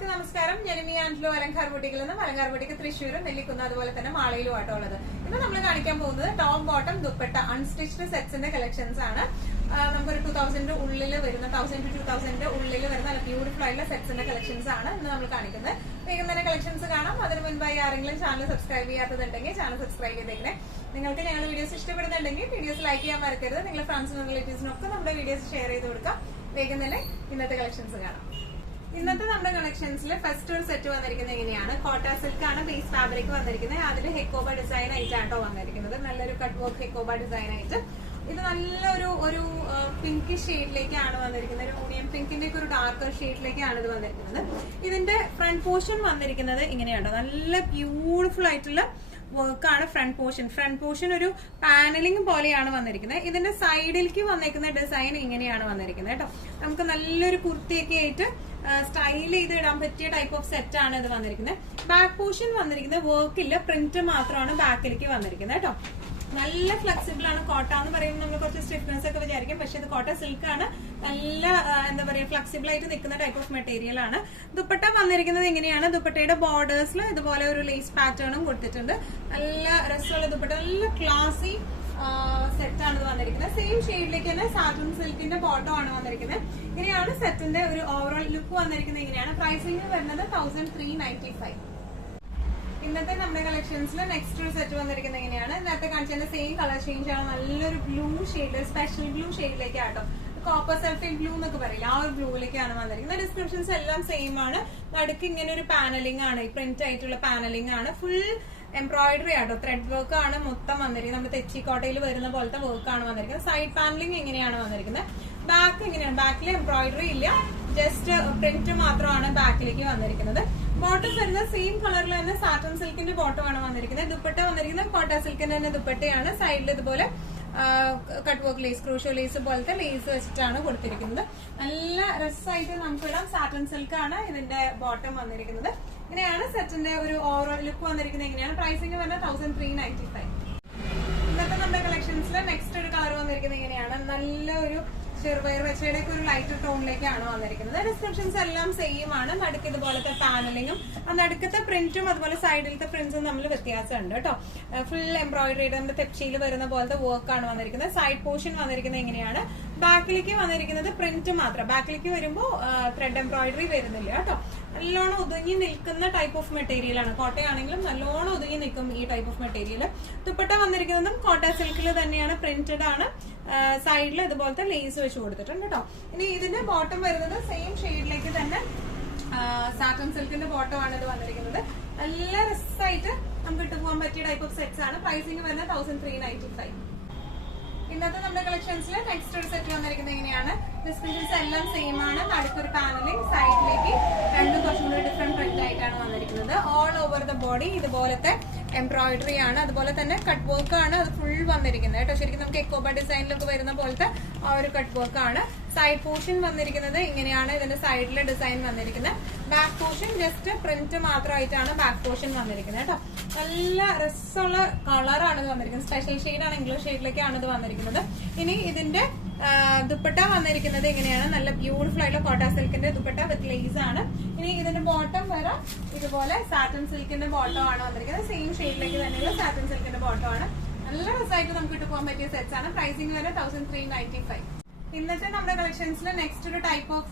എല്ലാവർക്കും നമസ്കാരം. ജനമി ആൻഡ്ലോ അലങ്കാർ ബുട്ടിക്കിൽ നിന്ന് അലങ്കാർ ബുട്ടിക്ക് തൃശ്ശൂരും നെല്ലിക്കുന്ന് അതുപോലെ തന്നെ മാളയിലും ആട്ടോ ഉള്ളത്. ഇന്ന് നമ്മൾ കാണിക്കാൻ പോകുന്നത് ടോപ്പ് ബോട്ടം ദുപ്പട്ട അൺസ്റ്റിച്ച്ഡ് സെറ്റ്സിന്റെ കളക്ഷൻസ് ആണ്. നമുക്കൊരു 2000 ഉള്ളിൽ വരുന്ന 1000 to 2000 ഉള്ളിൽ വരുന്ന നല്ല ബ്യൂട്ടിഫുൾ ആയിട്ടുള്ള സെറ്റ്സിന്റെ കളക്ഷൻസ് ആണ് ഇന്ന് നമ്മൾ കാണിക്കുന്നത്. വേഗം തന്നെ കളക്ഷൻസ് കാണാം. അതിന് മുൻപായി ആരെങ്കിലും ചാനൽ സബ്സ്ക്രൈബ് ചെയ്യാത്തതുണ്ടെങ്കിൽ ചാനൽ സബ്സ്ക്രൈബ് ചെയ്തേക്കണേ. നിങ്ങൾക്ക് ഞങ്ങളുടെ വീഡിയോസ് ഇഷ്ടപ്പെടുന്നുണ്ടെങ്കിൽ വീഡിയോസ് ലൈക്ക് ചെയ്യാൻ മറക്കരുത്. നിങ്ങളുടെ ഫ്രണ്ട്സിനും റിലേറ്റീവ്സിനൊക്കെ നമ്മുടെ വീഡിയോസ് ഷെയർ ചെയ്ത് കൊടുക്കാം. വേഗം തന്നെ ഇന്നത്തെ കളക്ഷൻസ് കാണാം. ഇന്നത്തെ നമ്മുടെ കളക്ഷൻസിൽ ഫസ്റ്റ് ഒരു സെറ്റ് വന്നിരിക്കുന്നത് എങ്ങനെയാണ്? കോട്ട സിൽക്ക് ആണ് ബേസ് ഫാബ്രിക് വന്നിരിക്കുന്നത്. അതിൽ ഹെക്കോബ ഡിസൈൻ ആയിട്ടാട്ടോ വന്നിരിക്കുന്നത്. നല്ലൊരു കട്ട് വർക്ക് ഹെക്കോബ ഡിസൈൻ ആയിട്ട്. ഇത് നല്ലൊരു പിങ്ക് ഷെയ്ഡിലേക്കാണ് വന്നിരിക്കുന്നത്. ഒരു ഓണിയൻ പിങ്കിന്റെ ഒക്കെ ഒരു ഡാർക്കർ ഷെയ്ഡിലേക്കാണ് ഇത് വന്നിരിക്കുന്നത്. ഇതിന്റെ ഫ്രണ്ട് പോർഷൻ വന്നിരിക്കുന്നത് ഇങ്ങനെയാണോ, നല്ല ബ്യൂട്ടിഫുൾ ആയിട്ടുള്ള വർക്കാണ് ഫ്രണ്ട് പോർഷൻ ഒരു പാനലിംഗ് പോലെയാണ് വന്നിരിക്കുന്നത്. ഇതിന്റെ സൈഡിലേക്ക് വന്നിരിക്കുന്ന ഡിസൈൻ ഇങ്ങനെയാണ് വന്നിരിക്കുന്നത് കേട്ടോ. നമുക്ക് നല്ലൊരു കുർത്തിയൊക്കെ ആയിട്ട് സ്റ്റൈൽ ചെയ്ത് ഇടാൻ പറ്റിയ ടൈപ്പ് ഓഫ് സെറ്റ് ആണ് ഇത് വന്നിരിക്കുന്നത്. ബാക്ക് പോർഷൻ വന്നിരിക്കുന്നത് വർക്കില്ല, പ്രിന്റ് മാത്രമാണ് ബാക്കിലേക്ക് വന്നിരിക്കുന്നത് കേട്ടോ. നല്ല ഫ്ലെക്സിബിൾ ആണ്. കോട്ട എന്ന് പറയുമ്പോൾ നമ്മൾ കുറച്ച് സ്റ്റിഫ്നെസ് ഒക്കെ വിചാരിക്കും, പക്ഷെ ഇത് കോട്ട സിൽക്ക് ആണ്. നല്ല എന്താ പറയുക, ഫ്ലെക്സിബിൾ ആയിട്ട് നിൽക്കുന്ന ടൈപ്പ് ഓഫ് മെറ്റീരിയൽ ആണ്. ദുപ്പട്ട വന്നിരിക്കുന്നത് എങ്ങനെയാണ്? ദുപ്പട്ടയുടെ ബോർഡേഴ്സിൽ ഇതുപോലെ ഒരു ലേസ് പാറ്റേണും കൊടുത്തിട്ടുണ്ട്. നല്ല രസമുള്ള ദുപ്പട്ട, നല്ല ക്ലാസി സെറ്റ് ആണ് ഇത് വന്നിരിക്കുന്നത്. സെയിം ഷെയ്ഡിലേക്ക് തന്നെ സാറ്റൻ സിൽക്കിന്റെ ബോട്ടം ആണ് വന്നിരിക്കുന്നത്. ഇങ്ങനെയാണ് സെറ്റിന്റെ ഒരു ഓവറോൾ ലുക്ക് വന്നിരിക്കുന്നത്. ഇങ്ങനെയാണ് പ്രൈസിംഗ് വരുന്നത് 1395. ഇന്നത്തെ നമ്മുടെ കളക്ഷൻസിൽ നെക്സ്റ്റ് ഒരു സെറ്റ് വന്നിരിക്കുന്നത് എങ്ങനെയാണ്? നേരത്തെ കാണിച്ചതിന്റെ സെയിം കളർ ചേഞ്ച് ആണ്. നല്ലൊരു ബ്ലൂ ഷെയ്ഡ്, സ്പെഷ്യൽ ബ്ലൂ ഷെയ്ഡിലേക്ക് ആട്ടോ. കോപ്പർ സൾഫേറ്റ് ബ്ലൂ എന്നൊക്കെ പറയില്ല, ആ ഒരു ബ്ലൂയിലേക്കാണ് വന്നിരിക്കുന്നത്. ഡിസ്ക്രിപ്ഷൻസ് എല്ലാം സെയിം ആണ്. നടുക്ക് ഇങ്ങനെ ഒരു പാനലിംഗ് ആണ്, പ്രിന്റ് ആയിട്ടുള്ള പാനലിംഗ് ആണ്. ഫുൾ എംബ്രോയിഡറി ആട്ടോ, ത്രെഡ് വർക്ക് ആണ് മൊത്തം വന്നിരിക്കുന്നത്. നമ്മുടെ തെച്ചിക്കോട്ടയിൽ വരുന്ന പോലത്തെ വർക്ക് ആണ് വന്നിരിക്കുന്നത്. സൈഡ് പാനലിംഗ് എങ്ങനെയാണ് വന്നിരിക്കുന്നത്? ബാക്ക് എങ്ങനെയാണ്? ബാക്കിൽ എംബ്രോയിഡറി ഇല്ല, ജസ്റ്റ് പ്രിന്റ് മാത്രമാണ് ബാക്കിലേക്ക് വന്നിരിക്കുന്നത്. ബോട്ടം വരുന്നത് സെയിം കളറിൽ തന്നെ സാറ്റൻ സിൽക്കിന്റെ ബോട്ടം ആണ് വന്നിരിക്കുന്നത്. ദുപ്പട്ട വന്നിരിക്കുന്നത് കോട്ട സിൽക്കിന്റെ തന്നെ ദുപ്പട്ടയാണ്. സൈഡിൽ ഇതുപോലെ കട്ട് വർക്ക് ലേസ്, ക്രൂഷോ ലേസ് പോലത്തെ ലേസ് വെച്ചിട്ടാണ് കൊടുത്തിരിക്കുന്നത്. നല്ല രസമായിട്ട് നമുക്ക് ഇടാം. സാറ്റൻ സിൽക്ക് ആണ് ഇതിന്റെ ബോട്ടം വന്നിരിക്കുന്നത്. ഇങ്ങനെയാണ് സെറ്റിന്റെ ഒരു ഓവറോൾ ലുക്ക് വന്നിരിക്കുന്നത്. എങ്ങനെയാണ്? പ്രൈസിംഗ് വരുന്നത് 1395. ഇന്നത്തെ നമ്മുടെ കളക്ഷൻസിൽ നെക്സ്റ്റ് ഒരു കളർ വന്നിരിക്കുന്നത് എങ്ങനെയാണ്? നല്ല ഒരു ചെറുപയർ വെച്ചയുടെ ഒരു ലൈറ്റ് ടോണിലേക്കാണ് വന്നിരിക്കുന്നത്. ഡിസ്ക്രിപ്ഷൻസ് എല്ലാം സെയിം ആണ്. നടുക്ക് ഇതുപോലത്തെ പാനലിങ്ങും നടുക്കത്തെ പ്രിന്റും അതുപോലെ സൈഡിലത്തെ പ്രിന്റ്സും തമ്മിൽ വ്യത്യാസമുണ്ട് കേട്ടോ. ഫുൾ എംബ്രോയിഡറി നമ്മുടെ തെച്ചിയിൽ വരുന്ന പോലത്തെ വർക്കാണ് വന്നിരിക്കുന്നത്. സൈഡ് പോർഷൻ വന്നിരിക്കുന്നത് എങ്ങനെയാണ്? ബാക്കിലേക്ക് വന്നിരിക്കുന്നത് പ്രിന്റ് മാത്രം. ബാക്കിലേക്ക് വരുമ്പോൾ ത്രെഡ് എംബ്രോയിഡറി വരുന്നില്ല കേട്ടോ. നല്ലോണം ഒതുങ്ങി നിൽക്കുന്ന ടൈപ്പ് ഓഫ് മെറ്റീരിയൽ ആണ്. കോട്ടയാണെങ്കിലും നല്ലോണം ഒതുങ്ങി നിൽക്കും ഈ ടൈപ്പ് ഓഫ് മെറ്റീരിയൽ. ദുപ്പട്ട വന്നിരിക്കുന്നതും കോട്ട സിൽക്കിൽ തന്നെയാണ്, പ്രിന്റഡ് ആണ്. സൈഡിൽ ഇതുപോലത്തെ ലേസ് വെച്ച് കൊടുത്തിട്ടുണ്ട് കേട്ടോ. ഇനി ഇതിന്റെ ബോട്ടം വരുന്നത് സെയിം ഷെയ്ഡിലേക്ക് തന്നെ സാറ്റൻ സിൽക്കിന്റെ ബോട്ടം ആണ് ഇത് വന്നിരിക്കുന്നത്. നല്ല രസമായിട്ട് നമുക്ക് ഇട്ട് പോകാൻ പറ്റിയ ടൈപ്പ് ഓഫ് സെറ്റ്സ് ആണ്. പ്രൈസിംഗ് വരുന്നത് 1395. ഇന്നത്തെ നമ്മുടെ കളക്ഷൻസിൽ നെക്സ്റ്റ് ഒരു സെറ്റ് വന്നിരിക്കുന്നത് എങ്ങനെയാണ്? ഡിസ്ക്രിപ്ഷൻസ് എല്ലാം സെയിം ആണ്. നടുക്കൊരു പാനലിംഗ്, സൈഡിലേക്ക് രണ്ടും കുറച്ചും കൂടി ഡിഫറെന്റ് പ്രിന്റ് ആയിട്ടാണ് വന്നിരിക്കുന്നത്. ഓൾ ഓവർ ദ ബോഡി ഇതുപോലത്തെ എംബ്രോയിഡറി ആണ്, അതുപോലെ തന്നെ കട്ട് വർക്ക് ആണ് അത് ഫുൾ വന്നിരിക്കുന്നത് കേട്ടോ. ശരിക്കും നമുക്ക് എക്കോബ ഡിസൈനിലൊക്കെ വരുന്ന പോലത്തെ ആ ഒരു കട്ട് വർക്ക് ആണ്. സൈഡ് പോർഷൻ വന്നിരിക്കുന്നത് ഇങ്ങനെയാണ്. ഇതിന്റെ സൈഡിലെ ഡിസൈൻ വന്നിരിക്കുന്നത്. ബാക്ക് പോർഷൻ ജസ്റ്റ് പ്രിന്റ് മാത്രമായിട്ടാണ് ബാക്ക് പോർഷൻ വന്നിരിക്കുന്നത് കേട്ടോ. നല്ല രസമുള്ള കളറാണ് ഇത് വന്നിരിക്കുന്നത്. സ്പെഷ്യൽ ഷെയ്ഡ് ആണ്, ഇംഗ്ലീഷ് ഷെയ്ഡിലേക്കാണ് ഇത് വന്നിരിക്കുന്നത്. ഇനി ഇതിന്റെ ദുപ്പട്ട വന്നിരിക്കുന്നത് എങ്ങനെയാണ്? നല്ല ബ്യൂട്ടിഫുൾ ആയിട്ടുള്ള കോട്ട സിൽക്കിന്റെ ദുപ്പട്ട വിത്ത് ലേസ് ആണ്. ഇനി ഇതിന്റെ ബോട്ടം വരെ ഇതുപോലെ സാറ്റൻ സിൽക്കിന്റെ ബോട്ടം ആണ് വന്നിരിക്കുന്നത്. സെയിം ഷെയ്ഡിലേക്ക് തന്നെയുള്ള സാറ്റൻ സിൽക്കിന്റെ ബോട്ടം ആണ്. നല്ല രസമായിട്ട് നമുക്ക് ഇട്ട് പോകാൻ പറ്റിയ സെറ്റ്സ് ആണ്. പ്രൈസിംഗ് വരെ 1395. ഇന്നത്തെ നമ്മുടെ കളക്ഷൻസിൽ നെക്സ്റ്റ് ഒരു type of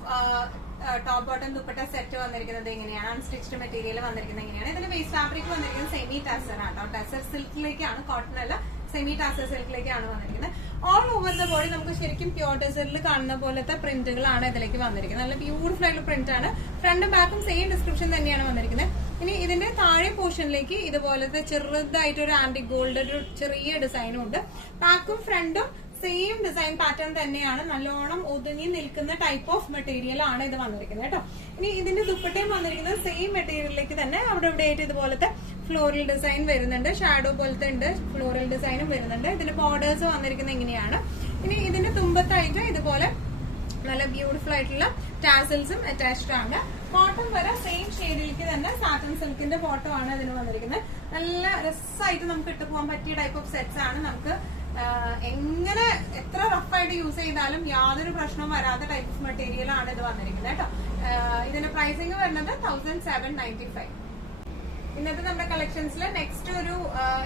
top bottom dupatta set വന്നിരിക്കുന്നത് എങ്ങനെയാണ്? അൺസ്റ്റിച്ച്ഡ് മെറ്റീരിയൽ വന്നിരിക്കുന്നത് എങ്ങനെയാണ്? ഇതിന്റെ ബേസ് ഫാബ്രിക് വന്നിരിക്കുന്നത് സെമി ടാസർ ആണ്. ടാസർ സിൽക്കിലേക്കാണ്, കോട്ടൺ അല്ല, സെമി ടാസർ സിൽക്കിലേക്കാണ് വന്നിരിക്കുന്നത്. ഓൾ ഓവർ ദ ബോഡി നമുക്ക് ശരിക്കും പ്യോർ ടെസറിൽ കാണുന്ന പോലത്തെ പ്രിന്റുകളാണ് ഇതിലേക്ക് വന്നിരിക്കുന്നത്. നല്ല ബ്യൂട്ടിഫുൾ ആയിട്ടുള്ള പ്രിന്റ് ആണ്. ഫ്രണ്ടും ബാക്കും സെയിം ഡിസ്ക്രിപ്ഷൻ തന്നെയാണ് വന്നിരിക്കുന്നത്. ഇനി ഇതിന്റെ താഴെ പോർഷനിലേക്ക് ഇതുപോലത്തെ ചെറുതായിട്ട് ഒരു ആന്റിക് ഗോൾഡ് ഒരു ചെറിയ ഡിസൈനും ഉണ്ട്. ബാക്കും ഫ്രണ്ടും സെയിം ഡിസൈൻ പാറ്റേൺ തന്നെയാണ്. നല്ലോണം ഒതുങ്ങി നിൽക്കുന്ന ടൈപ്പ് ഓഫ് മെറ്റീരിയൽ ആണ് ഇത് വന്നിരിക്കുന്നത് കേട്ടോ. ഇനി ഇതിന്റെ ദുപ്പട്ടയും വന്നിരിക്കുന്നത് സെയിം മെറ്റീരിയലിലേക്ക് തന്നെ അവിടെ ഇവിടെ ആയിട്ട് ഇതുപോലത്തെ ഫ്ലോറൽ ഡിസൈൻ വരുന്നുണ്ട്. ഷാഡോ പോലത്തെ ഉണ്ട്, ഫ്ലോറൽ ഡിസൈനും വരുന്നുണ്ട്. ഇതിന്റെ ബോർഡേഴ്സ് വന്നിരിക്കുന്നത് ഇങ്ങനെയാണ്. ഇനി ഇതിന്റെ തുമ്പത്തായിട്ട് ഇതുപോലെ നല്ല ബ്യൂട്ടിഫുൾ ആയിട്ടുള്ള ടാസൽസും അറ്റാച്ച്ഡ് ആണ്. ബോട്ടം വരെ സെയിം ഷെയ്ഡിലേക്ക് തന്നെ സാറ്റൻ സിൽക്കിന്റെ ബോട്ടം ആണ് ഇതിന് വന്നിരിക്കുന്നത്. നല്ല രസമായിട്ട് നമുക്ക് ഇട്ട് പോകാൻ പറ്റിയ ടൈപ്പ് ഓഫ് സെറ്റ്സ് ആണ്. നമുക്ക് എങ്ങനെ എത്ര റഫായിട്ട് യൂസ് ചെയ്താലും യാതൊരു പ്രശ്നവും വരാത്ത ടൈപ്പ് ഓഫ് മെറ്റീരിയൽ ആണ് ഇത് വന്നിരിക്കുന്നത് കേട്ടോ. ഇതിന്റെ പ്രൈസിങ് വരുന്നത് 1795. ഇന്നത്തെ നമ്മുടെ കളക്ഷൻസിൽ നെക്സ്റ്റ് ഒരു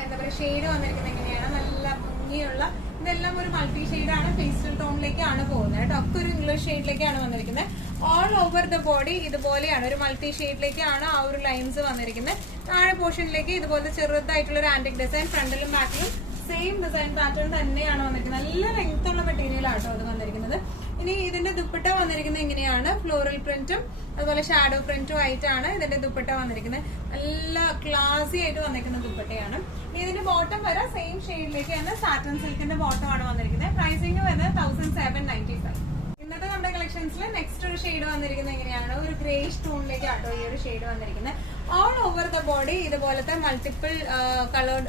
എന്താ പറയുക ഷെയ്ഡ് വന്നിരിക്കുന്നത് എങ്ങനെയാണ്, നല്ല ഭംഗിയുള്ള, ഇതെല്ലാം ഒരു മൾട്ടി ഷെയ്ഡാണ്, പേസ്റ്റൽ ടോണിലേക്കാണ് പോകുന്നത് കേട്ടോ. ഒക്കെ ഒരു ഇംഗ്ലീഷ് ഷെയ്ഡിലേക്കാണ് വന്നിരിക്കുന്നത്. ഓൾ ഓവർ ദ ബോഡി ഇതുപോലെയാണ്, ഒരു മൾട്ടി ഷെയ്ഡിലേക്കാണ് ആ ഒരു ലൈൻസ് വന്നിരിക്കുന്നത്. താഴെ പോർഷനിലേക്ക് ഇതുപോലത്തെ ചെറുതായിട്ടുള്ള ഒരു ആന്റിക് ഡിസൈൻ, ഫ്രണ്ടിലും ബാക്കിലും സെയിം ഡിസൈൻ പാറ്റേൺ തന്നെയാണ് വന്നിരിക്കുന്നത്. നല്ല ലെങ്ത് ഉള്ള മെറ്റീരിയൽ ആട്ടോ അത് വന്നിരിക്കുന്നത്. ഇനി ഇതിന്റെ ദുപ്പട്ട വന്നിരിക്കുന്നത് എങ്ങനെയാണ്, ഫ്ലോറൽ പ്രിന്റും അതുപോലെ ഷാഡോ പ്രിന്റും ആയിട്ടാണ് ഇതിന്റെ ദുപ്പട്ട വന്നിരിക്കുന്നത്. നല്ല ക്ലാസി ആയിട്ട് വന്നിരിക്കുന്ന ദുപ്പട്ടയാണ്. ഇതിന്റെ ബോട്ടം വരെ സെയിം ഷെയ്ഡിലേക്ക് തന്നെ സാറ്റൻ സിൽക്കിന്റെ ബോട്ടം ആണ് വന്നിരിക്കുന്നത്. പ്രൈസിംഗ് വരുന്നത് 1795. ഇന്നത്തെ നമ്മുടെ കളക്ഷൻസിൽ നെക്സ്റ്റ് ഒരു ഷെയ്ഡ് വന്നിരിക്കുന്നത് എങ്ങനെയാണ്, ഒരു ഗ്രേഷ് ടോണിലേക്ക് ആട്ടോ ഈ ഒരു ഷെയ്ഡ് വന്നിരിക്കുന്നത്. ഓൾ ഓവർ ദ ബോഡി ഇതുപോലത്തെ മൾട്ടിപ്പിൾ കളേർഡ്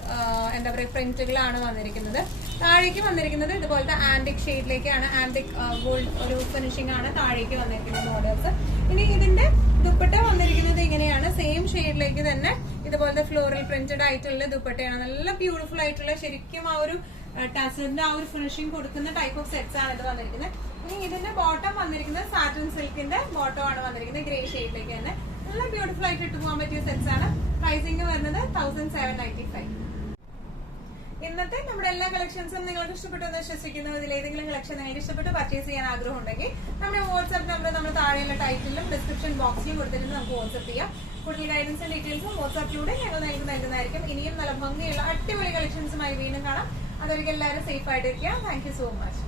എന്താ പറയുക പ്രിന്റുകളാണ് വന്നിരിക്കുന്നത്. താഴേക്ക് വന്നിരിക്കുന്നത് ഇതുപോലത്തെ ആന്റിക് ഷെയ്ഡിലേക്കാണ്, ആന്റിക് ഗോൾഡ് ഒരു ഫിനിഷിംഗ് ആണ് താഴേക്ക് വന്നിരിക്കുന്നത് മോഡൽസ്. ഇനി ഇതിന്റെ ദുപ്പട്ട വന്നിരിക്കുന്നത് ഇങ്ങനെയാണ്, സെയിം ഷെയ്ഡിലേക്ക് തന്നെ ഇതുപോലത്തെ ഫ്ലോറൽ പ്രിന്റഡ് ആയിട്ടുള്ള ദുപ്പട്ടയാണ്. നല്ല ബ്യൂട്ടിഫുൾ ആയിട്ടുള്ള, ശരിക്കും ആ ഒരു ടാസലിന്റെ ആ ഒരു ഫിനിഷിംഗ് കൊടുക്കുന്ന ടൈപ്പ് ഓഫ് സെറ്റ്സ് ആണ് ഇത് വന്നിരിക്കുന്നത്. ഇനി ഇതിന്റെ ബോട്ടം വന്നിരിക്കുന്നത് സാറ്റൻ സിൽക്കിന്റെ ബോട്ടം ആണ് വന്നിരിക്കുന്നത്, ഗ്രേ ഷെയ്ഡിലേക്ക് തന്നെ. നല്ല ബ്യൂട്ടിഫുൾ ആയിട്ട് ഇട്ട് പോകാൻ പറ്റിയ സെറ്റ്സ് ആണ്. പ്രൈസിംഗ് വരുന്നത് 1795. ഇന്നത്തെ നമ്മുടെ എല്ലാ കളക്ഷൻസും നിങ്ങൾക്ക് ഇഷ്ടപ്പെട്ടു എന്ന് വിശ്വസിക്കുന്നു. ഇതിൽ ഏതെങ്കിലും കളക്ഷൻ നിങ്ങൾക്ക് ഇഷ്ടപ്പെട്ട് പർച്ചേസ് ചെയ്യാൻ ആഗ്രഹം ഉണ്ടെങ്കിൽ നമ്മുടെ വാട്സ്ആപ്പ് നമ്പർ നമ്മൾ താഴെയുള്ള ടൈറ്റിലും ഡിസ്ക്രിപ്ഷൻ ബോക്സിലും കൊടുത്തിട്ട് നമുക്ക് വാട്സ്ആപ്പ് ചെയ്യാം. കൂടുതൽ ഗൈഡൻസും ഡീറ്റെയിൽസും വാട്സ്ആപ്പിലൂടെ ഞങ്ങൾ നിങ്ങൾക്ക് നൽകുന്നതായിരിക്കും. ഇനിയും നല്ല ഭംഗിയുള്ള അടിപൊളി കളക്ഷൻസുമായി വീണ്ടും കാണാം. അതൊരിക്കലും എല്ലാവരും സേഫ് ആയിട്ടിരിക്കുക. Thank you so much.